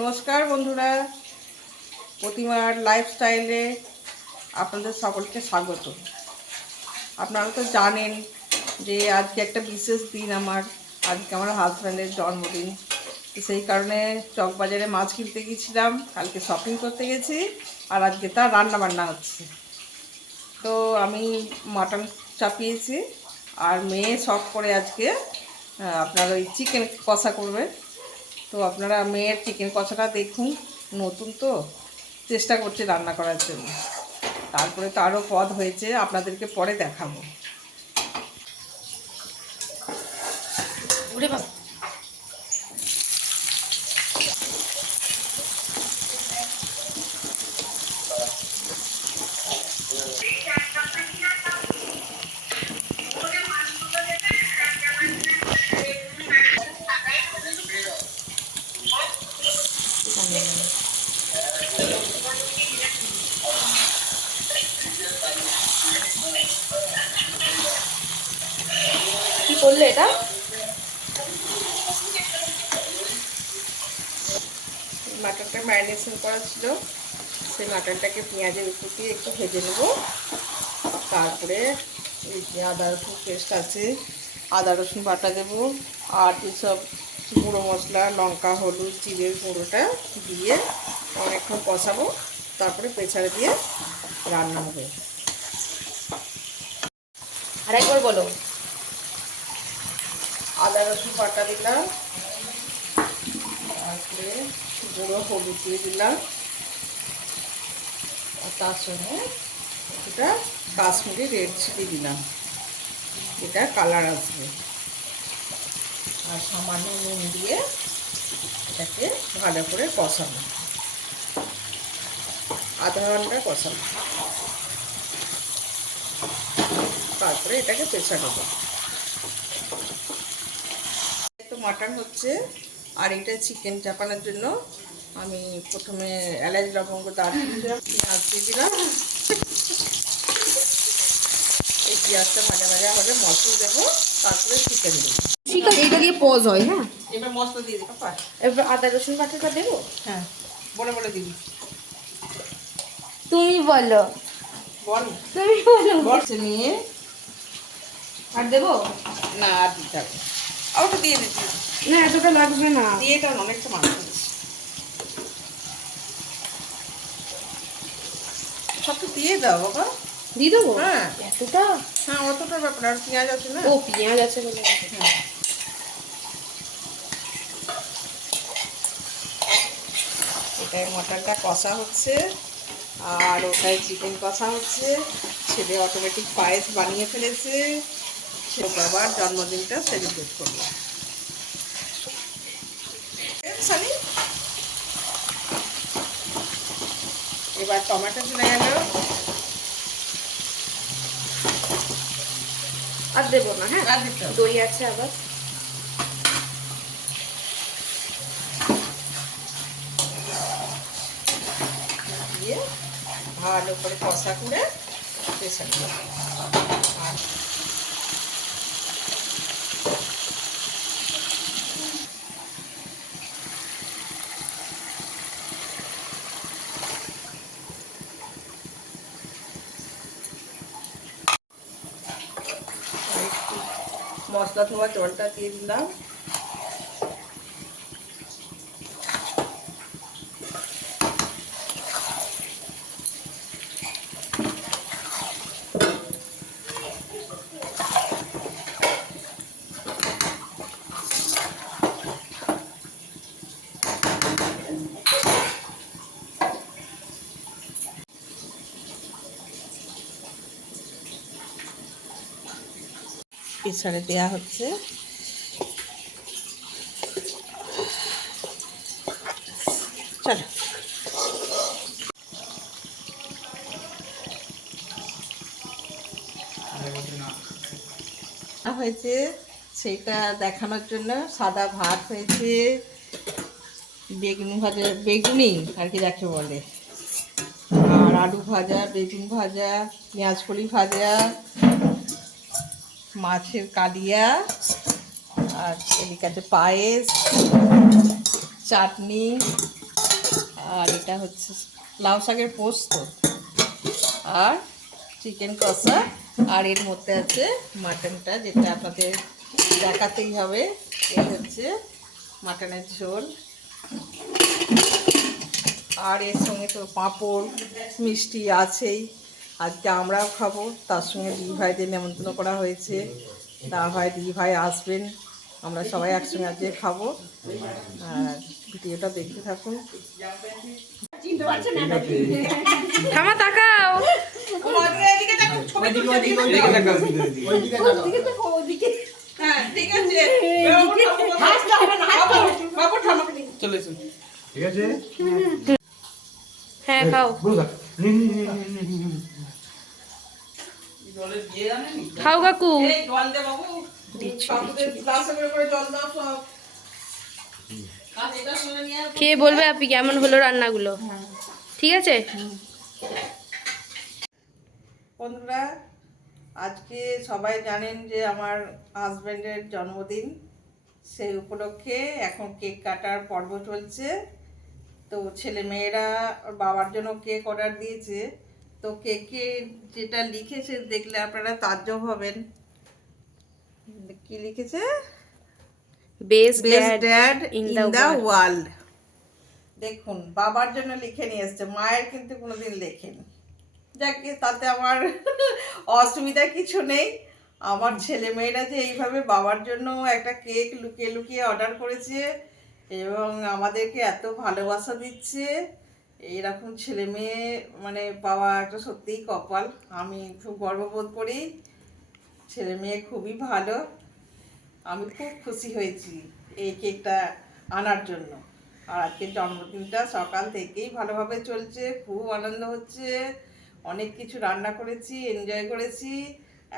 নমস্কার বন্ধুরা, প্রতিমার লাইফস্টাইলে আপনাদের সকলকে স্বাগত। আপনারা তো জানেন যে আজকে একটা বিশেষ দিন, আজকে আমার হাজব্যান্ডের জন্মদিন। সেই কারণে চকবাজারে মাছ কিনতে গিয়েছিলাম, কালকে শপিং করতে গেছি, আর আজকে তার রান্না বান্না হচ্ছে। তো আমি মাটন চাপিয়েছি, আর মেয়ে শখ করে আজকে আপনার ওই চিকেন কষা করবে। তো আপনারা মেয়ের চিকেন কষাটা দেখুন, নতুন তো চেষ্টা করছে রান্না করার জন্য। তারপরে তো আরও পদ হয়েছে, আপনাদেরকে পরে দেখাবো। কি করলে এটা? মাটনটা ম্যারিনেশন করা ছিল, সেই মাটনটাকে পেঁয়াজের উপর দিয়ে একটু ভেজে নেব। তারপরে এই যে আদা রসুন পেস্ট আছে, আদা রসুন বাটা দেবো, আর যেসব গুঁড়ো মশলা, লঙ্কা, হলুদ, জিরের গুঁড়োটা দিয়ে অনেকক্ষণ কষাবো। তারপরে প্রেসারে দিয়ে রান্না হবে। আরেকবার বলো। আদা রসুন বাটা দিলাম, তারপরে গুঁড়ো হলুদ দিয়ে দিলাম, আর তার সঙ্গে কিছুটা কাশ্মীরি রেড চিলি দিলাম, এটা কালার আসবে। আর সামান্য নুন দিয়ে এটাকে ভালো করে কষাবো, আধা ঘন্টা কষাবো। তারপরে এটাকে প্রেসার দেবো। তো মাটন হচ্ছে, আর এটা চিকেন চাপানোর জন্য আমি প্রথমে এলাচ, লবঙ্গ, দারচিনি দিলাম, পেঁয়াজ দিয়ে দিলাম। এই পেঁয়াজটা ভাজা ভাজা হলে মশলা দেবো, তারপরে চিকেন দেবো। ঠিক আছে, এটা দিয়ে পজ হয়। হ্যাঁ, এবার মশলা দিয়ে দিই পাপা। এবার আদা রসুন বাটাটা দেবো। হ্যাঁ, বলে বলে দিবি। তুমি বলো, বল, তুমি বলো। বলছে নিয়ে আর দেবো না, আর দিতে হবে। ওটা দিয়ে দিচ্ছি, না, এতটা লাগবে না। দিয়ে এটা অনেকটা মাংস দিচ্ছি। সব তো দিয়ে দাও বাবা। দিয়ে দেবো? হ্যাঁ, এতটা? হ্যাঁ, অতটা ব্যাপার। আর পেঁয়াজ আছে না? ও, পেঁয়াজ আছে বলে। হ্যাঁ, এটাই মটনটা কষা হচ্ছে, আর ওটাই চিকেন কষা হচ্ছে। ছেলে অটোমেটিক পায়েস বানিয়ে ফেলেছে, ছেলে বাবার জন্মদিনটা সেলিব্রেট করলো। এবার টমেটো চলে গেল। আর দেবো না? হ্যাঁ, আর দিতে হবে। দই আছে আবার। দিয়ে ভালো করে কষা করে প্রেসার দেবো। আর মশলা ধোয়া জলটা দিয়ে দিলাম। প্রেসারে দেওয়া হচ্ছে। চলো, হয়েছে সেটা দেখানোর জন্য সাদা ভাত হয়েছে, বেগুন ভাজা, বেগুনি আর কি যাকে বলে, আর আলু ভাজা, বেগুন ভাজা, পেঁয়াজ কলি ভাজা, মাছের কালিয়া, আর এদিকে আছে পায়েস, চাটনি, আর এটা হচ্ছে লাউ শাকের পোস্ত আর চিকেন কষা, আর এর মধ্যে আছে মাটনটা, যেটা আপনাদের দেখাতেই হবে। এই হচ্ছে মাটনের ঝোল, আর এর সঙ্গে তো পাঁপড় মিষ্টি আছেই। আজকে আমরাও খাবো, তার সঙ্গে দিদি ভাইদের নেমন্তন্ন করা হয়েছে। তা হয় দিদি ভাই আসবেন, আমরা সবাই একসঙ্গে আজকে খাবো। আর ভিডিওটা দেখতে থাকুন। থামা তাকাও। হ্যাঁ ঠিক আছে, ঠিক আছে হ্যাঁ খাও, খাও কাকু। জল দে বাবু, বাবুদের গ্লাসে করে জল দাও সব। আর এটা শুনে নিয়ে খেয়ে বলবে আপনি কেমন হলো রান্নাগুলো। ঠিক আছে। বন্ধুরা, আজকে সবাই জানেন যে আমার হাজব্যান্ডের জন্মদিন, সেই উপলক্ষে এখন কেক কাটার পর্ব চলছে। তো ছেলে মেয়েরা ওর বাবার জন্য কেক অর্ডার দিয়েছে। তো কেকে যেটা লিখেছে দেখলে আপনারা তাজ্জব হবেন। কি লিখেছে? Best best dad dad in in the the world. দেখুন, বাবার জন্য লিখে নিয়ে এসছে, মায়ের কিন্তু কোনোদিন লেখেনি। যাকে তাতে আমার অসুবিধা কিছু নেই। আমার ছেলে মেয়েরা যে এইভাবে বাবার জন্য একটা কেক লুকিয়ে লুকিয়ে অর্ডার করেছে এবং আমাদেরকে এত ভালোবাসা দিচ্ছে, এইরকম ছেলে মেয়ে মানে পাওয়া একটা সত্যিই কপাল। আমি খুব গর্ববোধ করি, ছেলে মেয়ে খুবই ভালো। আমি খুব খুশি হয়েছি এই কেকটা আনার জন্য। আর আজকের জন্মদিনটা সকাল থেকেই ভালোভাবে চলছে, খুব আনন্দ হচ্ছে, অনেক কিছু রান্না করেছি, এনজয় করেছি।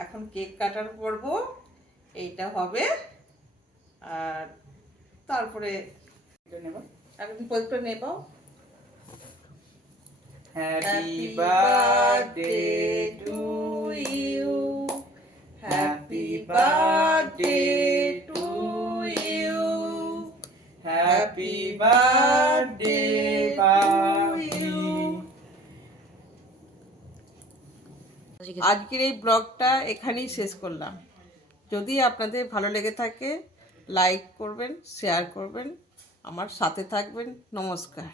এখন কেক কাটার পর্ব এইটা হবে, আর তারপরে এখন পবিত্র নেব। Happy birthday to you, happy birthday to you, happy birthday to you. আজকের এই ব্লগটা এখানেই শেষ করলাম। যদি আপনাদের ভালো লেগে থাকে লাইক করবেন, শেয়ার করবেন, আমার সাথে থাকবেন। নমস্কার।